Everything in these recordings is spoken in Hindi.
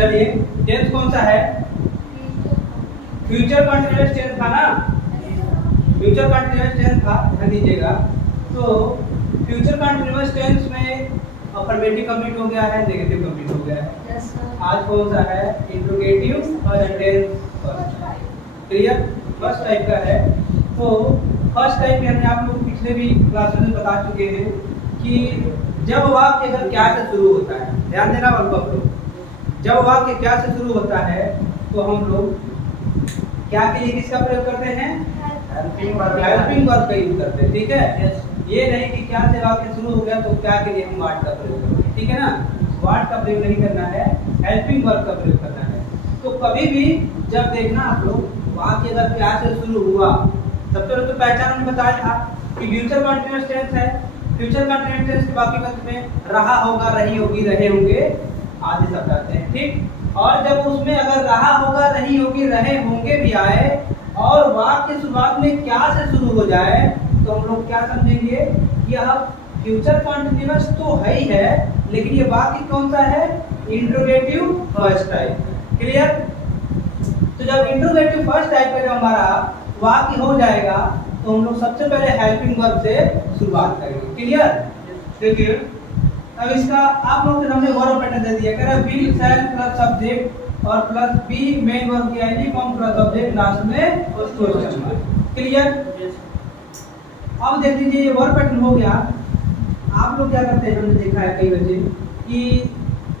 चलिए टेंस कौन सा है? फ्यूचर कंटीन्यूअस टेंस था ना, फ्यूचर कंटीन्यूअस टेंस था, ध्यान दीजिएगा। तो फ्यूचर कंटीन्यूअस टेंस में अफर्मेटिव कंप्लीट हो गया है, नेगेटिव कंप्लीट हो गया है। आज कौन सा है? इंट्रोगेटिव और टेंस। क्लियर? फर्स्ट टाइप का है। तो फर्स्ट टाइप में हमने आप लोग पिछले भी क्लास में बता चुके हैं कि जब वाक्य अगर क्या से शुरू होता है, ध्यान देना लोग, जब वाक्य क्या से शुरू होता है तो हम लोग क्या के लिए किसका प्रयोग करते हैं? हेल्पिंग वर्ब का यूज करते हैं। ठीक है, ये नहीं कि क्या से वाक्य शुरू हो गया तो क्या के लिए हम वाट का प्रयोग करें। ठीक है ना, वाट का प्रयोग नहीं करना है, हेल्पिंग वर्ब का प्रयोग करना है। तो कभी भी जब देखना आप लोग वाक्य अगर क्या से शुरू हुआ, सबसे पहले तो पहचान हमने बताया था कि फ्यूचर कंटीन्यूअस टेंस है। फ्यूचर कंटीन्यूअस टेंस के बाकी वक्त में रहा होगा, रही होगी, रहे होंगे आदि शब्द आते हैं। ठीक, और जब उसमें अगर रहा होगा, रही होगी, रहे होंगे भी आए और वाक्य शुरुआत में क्या से शुरू हो जाए तो हम लोग क्या समझेंगे कि यह फ्यूचर कंटीन्यूअस तो है ही है, लेकिन ये वाक्य कौन सा है? Interrogative first type. क्लियर? तो जब इंट्रोगेटिव फर्स्ट टाइप का जब हमारा वाक्य हो जाएगा तो हम लोग सबसे पहले हेल्पिंग वर्ब से शुरुआत करेंगे। क्लियर? देखिए अब इसका आप लोग के सामने वर्ब पैटर्न दे दिया, कह रहा है विल शैल प्लस सब्जेक्ट और प्लस बी मेन वर्ब की ID form plus subject last में क्वेश्चन मार्क। क्लियर? अब देख लीजिए ये वर्ब पैटर्न हो गया। आप लोग क्या करते हैं, हमने देखा है कई बच्चे कि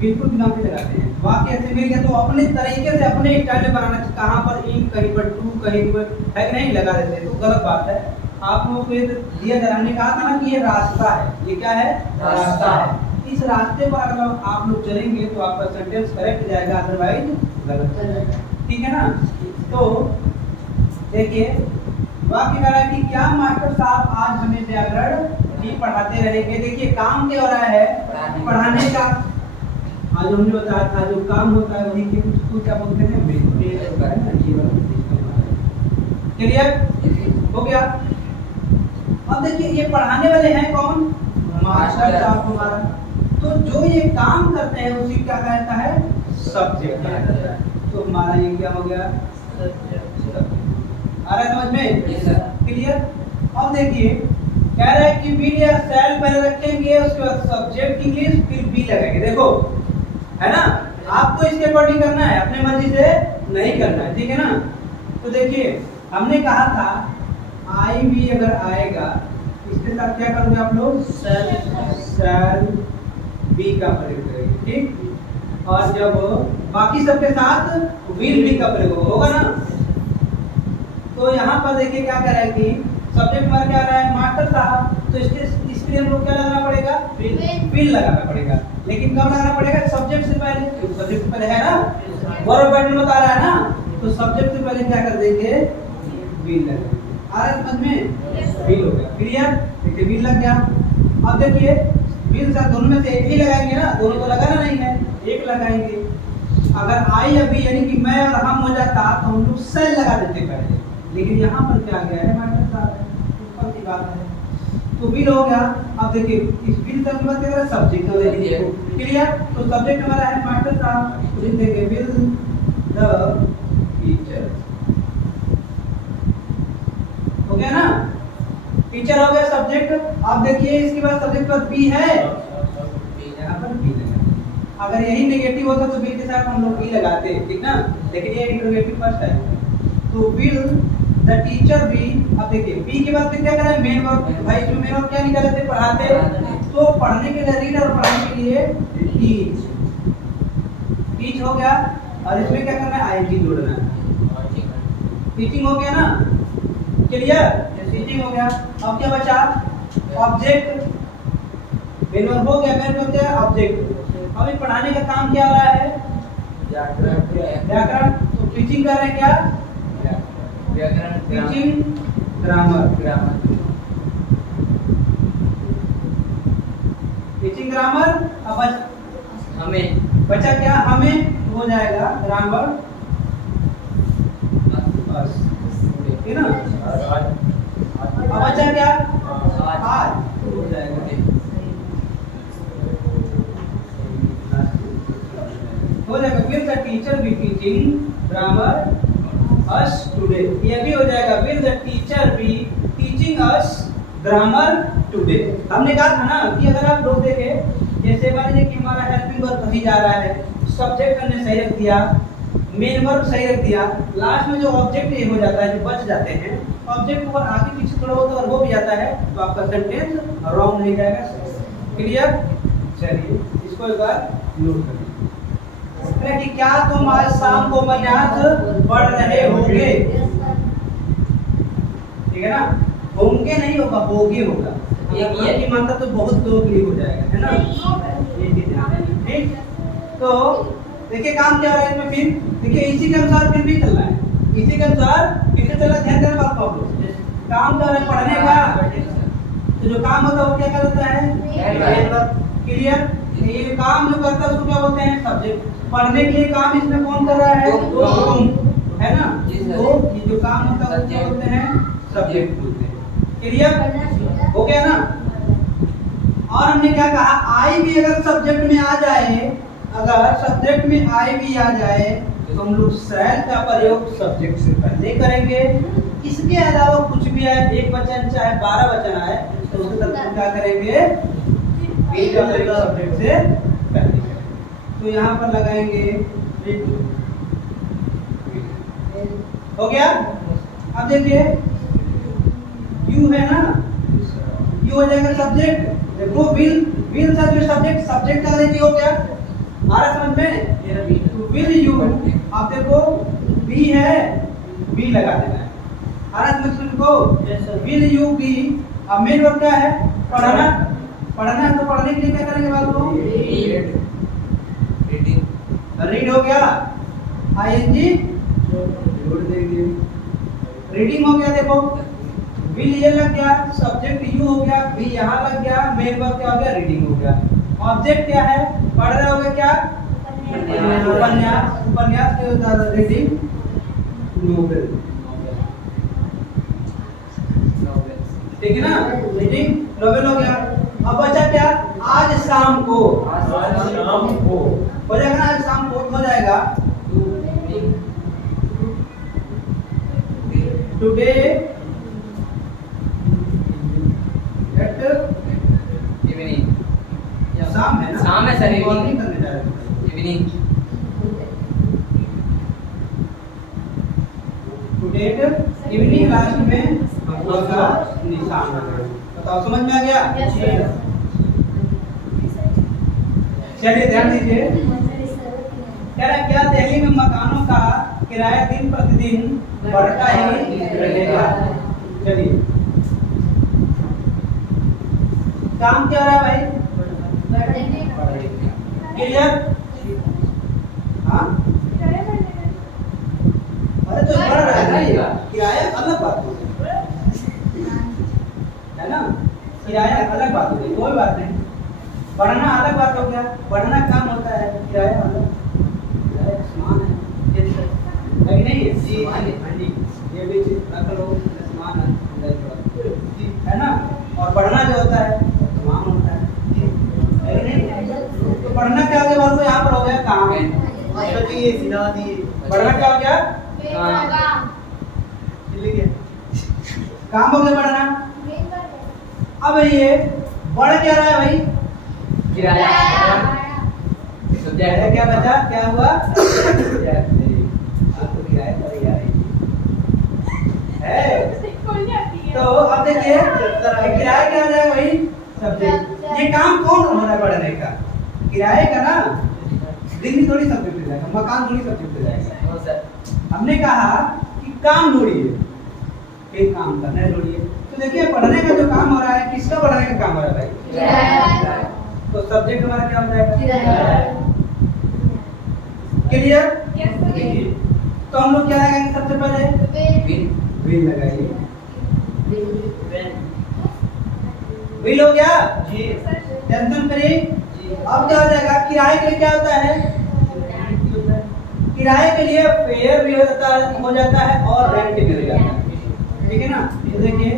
बिल्कुल बिना पे लगाते हैं, वाक्य ऐसे मिल गया तो अपने तरीके से अपने स्टाइल में बनाना चाहिए। कहां पर इन, कहीं पर टू, कहीं पर है कि नहीं लगा देते तो गलत बात है। आप लोगों को ये दिया जा रहा, कहा था ना कि ये रास्ता है, ये क्या है? रास्ता है। इस रास्ते पर अगर आप लोग चलेंगे तो आपका सेंटेंस करेक्ट जाएगा, अदरवाइज गलत जाएगा। ठीक है ना? तो देखिए वाक्य कह रहा है कि क्या मास्टर साहब आज हमें व्याकरण भी पढ़ाते रहेंगे। देखिए काम क्या हो रहा है? पढ़ाने का। आज हमने बताया था जो काम होता है वही के उसको क्या बोलते हैं? क्लियर? हो गया? अब देखिए ये पढ़ाने वाले हैं कौन? मास्टर साहब हमारा। तो जो ये काम करते हैं उसी क्या कहता है? सब्जेक्ट कहता है। तो हमारा ये क्या हो गया? आ रहा है समझ में? क्लियर? अब देखिए कह रहा है कि विल या शैल पहले रखेंगे, उसके बाद सब्जेक्ट इंग्लिश, फिर बी लगाएंगे। देखो है ना, आपको इसके अकॉर्डिंग करना है, अपने मर्जी से नहीं करना है। ठीक है ना? तो देखिए हमने कहा था आई भी अगर आएगा इसके साथ क्या करोगे आप लोग? शैल बी का प्रयोग करेंगे। ठीक, और जब बाकी सबके साथ विल बी का प्रयोग होगा ना, तो यहाँ पर देखिए क्या कह रहा है कि सब्जेक्ट में क्या रहा है? मास्टर साहब। तो इसके लिए हम लोग क्या लगाना पड़ेगा? विल लगाना पड़ेगा। लेकिन कब लगाना पड़ेगा? सब्जेक्ट से पहले, क्योंकि सब्जेक्ट से पहले है ना, वर्ब पैटर्न बता रहा है ना, तो सब्जेक्ट से पहले क्या कर देंगे? विल लगाएंगे। आ रहा है समझ में? विल हो गया। क्लियर? देखिए विल लग गया। अब देखिए विल से दोनों में से एक ही लगाएंगे ना, दोनों को लगाना नहीं है, एक लगाएंगे। अगर आई या बी यानी कि मैं और हम हो जाता तो हम लोग शैल लगा देते पहले, लेकिन यहाँ पर क्या गया है? मास्टर साहब है, ऊपर की बात है तो विल हो गया। अब देखिए इस विल का मतलब क्या है? सब्जेक्ट हो गया। क्लियर? तो सब्जेक्ट हमारा है मास्टर साहब, तो लिख देंगे विल द टीचर। हो गया ना? टीचर हो गया सब्जेक्ट। अब देखिए इसके बाद सब्जेक्ट पर बी है, यहाँ पर बी लगा। अगर यही नेगेटिव होता तो बी के साथ हम लोग बी लगाते, ठीक ना? लेकिन ये इंट्रोगेटिव फर्स्ट है, तो विल द टीचर बी। अब देखिए बी के बाद फिर क्या करें? Main verb. भाई जो मेन वर्ब क्या निकाले थे? पढ़ाते। तो पढ़ने के लिए रीड और पढ़ाने के लिए टीच। टीच हो गया और इसमें क्या करना है? आईएनजी जोड़ना है। टीचिंग हो गया ना? क्लियर? टीचिंग हो गया। अब क्या बचा? ऑब्जेक्ट। मेन वर्ब हो गया, मेन वर्ब क्या है? ऑब्जेक्ट। अब पढ़ाने का काम क्या हो रहा है? व्याकरण। तो टीचिंग कर रहे हैं क्या? व्याकरण। Teaching grammar. Teaching grammar. अब हमें बचा क्या? हमें हो जाएगा ग्रामर बस, ठीक ना? अब बचा क्या? आज हो जाएगा। हो जाएगा will the teacher be teaching grammar us today. ये भी हो जाएगा will the teacher be teaching us grammar today. हमने कहा था ना कि अगर आप लोग देखें, जैसे मान लीजिए कि हमारा हेल्पिंग वर्ब कहीं जा रहा है, सब्जेक्ट हमने सही रख दिया, मेन वर्ब सही रख दिया, लास्ट में जो ऑब्जेक्ट ये हो जाता है, जो बच जाते हैं ऑब्जेक्ट ऊपर आगे पीछे थोड़ा बहुत अगर हो भी जाता है तो आपका सेंटेंस रॉन्ग नहीं जाएगा। क्लियर? चलिए इसको एक बार नोट कर लीजिए कि क्या तुम आज शाम को उपन्यास पढ़ रहे होगे। ठीक है ना, होंगे नहीं होगा, होगे होगा। ये की मात्रा तो बहुत लोग के लिए हो जाएगा, है ना। ठीक, तो देखिए काम क्या हो रहा है इसमें, फिर देखिए इसी के अनुसार फिर भी चल रहा है, इसी के अनुसार फिर से चल रहा है। ध्यान देना बात को, काम क्या हो रहा है पढ़ने का, तो जो काम होता है वो क्या कहलाता है? क्लियर? ये काम जो करता है उसको क्या बोलते हैं? सब्जेक्ट। पढ़ने के लिए काम इसमें कौन कर रहा है? तुम, है ना। तो ये जो काम होता है उसको क्या बोलते हैं? सब्जेक्ट बोलते हैं। क्लियर हो गया ना। और हमने क्या कहा, आई भी अगर सब्जेक्ट में आ जाए, अगर सब्जेक्ट में आई भी आ जाए तो हम लोग शैल का प्रयोग सब्जेक्ट से पहले करेंगे। इसके अलावा कुछ भी आए, एक वचन चाहे 12 वचन आए, तो उसके साथ हम क्या करेंगे? भी का प्रयोग सब्जेक्ट से पहले करेंगे। तो यहाँ पर लगाएंगे हो गया। अब देखिए यू है ना, यू हो जाएगा सब्जेक्ट। देखो विल सब्जेक्ट, सब्जेक्ट का देखिए हो गया, आ रहा समझ में? विल यू, आप देखो बी है, बी लगा देना है। आ रहा समझ को? Will you be. अब मेन वर्ब क्या है? पढ़ना। पढ़ना है तो पढ़ने के लिए क्या करेंगे बात को? रीड हो गया, आईएनजी जोड़ देंगे। रीडिंग हो गया, देखो विल ये लग गया, सब्जेक्ट यू हो गया, बी यहाँ लग गया, मेन वर्ब क्या हो गया? रीडिंग हो गया। ऑब्जेक्ट क्या है? पढ़ रहे होगे क्या? उपन्यास। उपन्यास के उदाहरण रीडिंग नोवेल। ठीक है ना, रीडिंग नोवेल हो गया। अब बचा क्या? आज शाम को। हो जाएगा ना, आज शाम को हो जाएगा टुडे एट इवनिंग। शाम है ना, शाम है सर, इवनिंग करने जा रहे हैं। Evening today at evening, last में उसका निशान लगाएंगे। बताओ समझ में आ गया? चलिए ध्यान दीजिए, कह रहा क्या दिल्ली में मकानों का किराया दिन प्रतिदिन बढ़ता ही रहेगा। चलिए काम क्या हो रहा है भाई? क्लियर? हाँ, अरे तो बढ़ रहा है ना, ये किराया अलग बात हो गई, है ना। किराया अलग बात हो गई, कोई बात नहीं। बढ़ना अलग बात हो गया, बढ़ना काम होता है, किराया अलग। किराया समान है, लेकिन नहीं है जी, हाँ जी, ये भी रख लो, समान है ना। और बढ़ना जो होता है समान होता है, लेकिन नहीं। तो बढ़ना क्या हो गया बात, यहाँ पर हो गया काम। बढ़ना क्या हो गया? काम हो गया बढ़ना। अब ये बढ़ क्या रहा है भाई? किराया। क्या बचा? क्या हुआ? आपको किराया पड़ गया है। तो अब देखिए किराया क्या हो जाएगा भाई? सब्जेक्ट। ये काम कौन हो रहा है बढ़ने का? किराए का ना, दिल्ली थोड़ी सब्जेक्ट हो जाएगा, मकान थोड़ी सब्जेक्ट हो जाएगा। हमने कहा कि काम ढूंढिए, एक काम करना है ढूंढिए। तो देखिए पढ़ने का जो काम हो रहा है, किसका पढ़ने का काम हो रहा है भाई? तो सब्जेक्ट हमारा क्या हो जाएगा? क्लियर? तो हम लोग क्या लगाएंगे सबसे पहले? विल लगाइए। विल हो गया जी, टेंशन फ्री। अब क्या हो जाएगा? किराए के लिए क्या होता है? किराए के लिए फेयर भी हो जाता है और रेंट भी हो जाता है। ठीक है ना, ये देखिए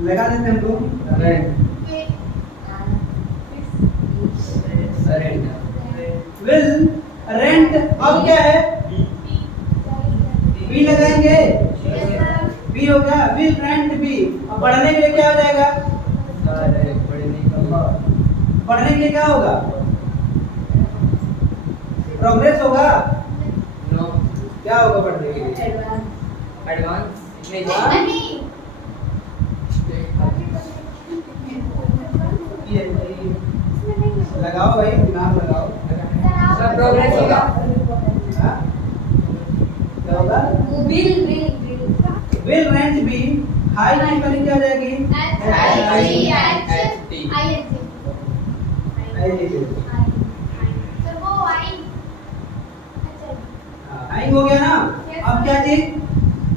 लगा देते हैं हम लोग रेंट। विल रेंट अब क्या है, बी लगाएंगे, बी हो गया, विल रेंट बी। अब बढ़ने के लिए क्या हो जाएगा, बढ़ने के लिए क्या होगा, प्रोग्रेस होगा, नो क्या होगा बढ़ने के लिए, एडवांस लगाओ भाई, दिमाग लगाओ। सब प्रोग्रेस होगा। हाँ? क्या होगा, विल रेंट बी, हाई की स्पेलिंग क्या हो जाएगी, हाइंग हो गया ना। अब क्या चीज,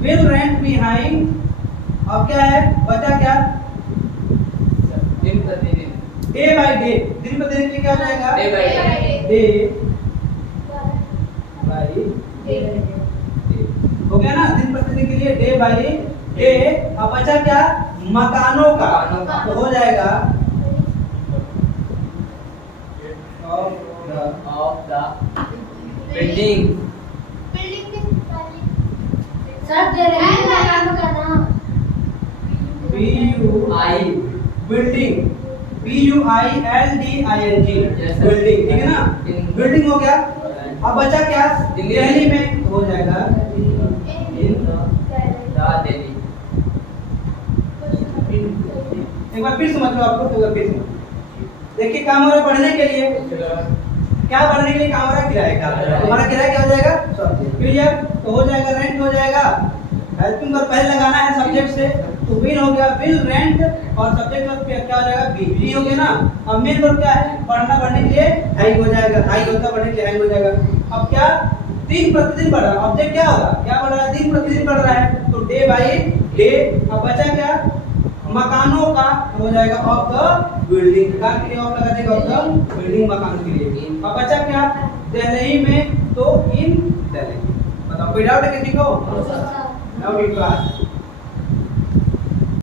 विल रेंट बी हाइंग। अब क्या है बचा क्या, दिन प्रतिदिन, डे बाय डे, दिन प्रतिदिन क्या हो जाएगा, day by day by day हो गया ना, दिन प्रतिदिन के लिए डे बाय डे। अब बचा क्या, मकानों का, तो हो जाएगा of the building, BUI building, BUILDING building, ठीक है ना, बिल्डिंग हो गया। अब बचा क्या, दिल्ली में, तो हो जाएगा इन द दिल्ली। एक बार फिर समझ लो आपको, एक बार फिर समझ देखिए, काम हो रहा है पढ़ने के लिए, क्या पढ़ने के लिए काम हो रहा है, किराए का, हमारा किराया क्या हो जाएगा, क्लियर, तो हो जाएगा रेंट हो जाएगा। हेल्पिंग वर्ब पहले लगाना है सब्जेक्ट से, तो विल हो गया, विल रेंट, और सब्जेक्ट वर्ब क्या हो जाएगा, बी हो गया ना। अब मेन वर्ब क्या है, पढ़ना, बढ़ने के लिए हाइंग हो जाएगा, हाइंग होता बढ़ने के लिए हाइंग हो जाएगा। अब क्या, दिन प्रतिदिन बढ़ रहा है, ऑब्जेक्ट क्या होगा, क्या बढ़ रहा है, दिन प्रतिदिन बढ़ रहा है, तो डे बाय डे। अब बचा क्या, मकानों का, हो जाएगा ऑफ द बिल्डिंग, का के लिए ऑफ लगा देगा, ऑफ द बिल्डिंग, मकान के लिए। अब बचा क्या, दिल्ली में, तो इन दिल्ली। बताओ कोई डाउट है किसी को, डाउट इन क्लास।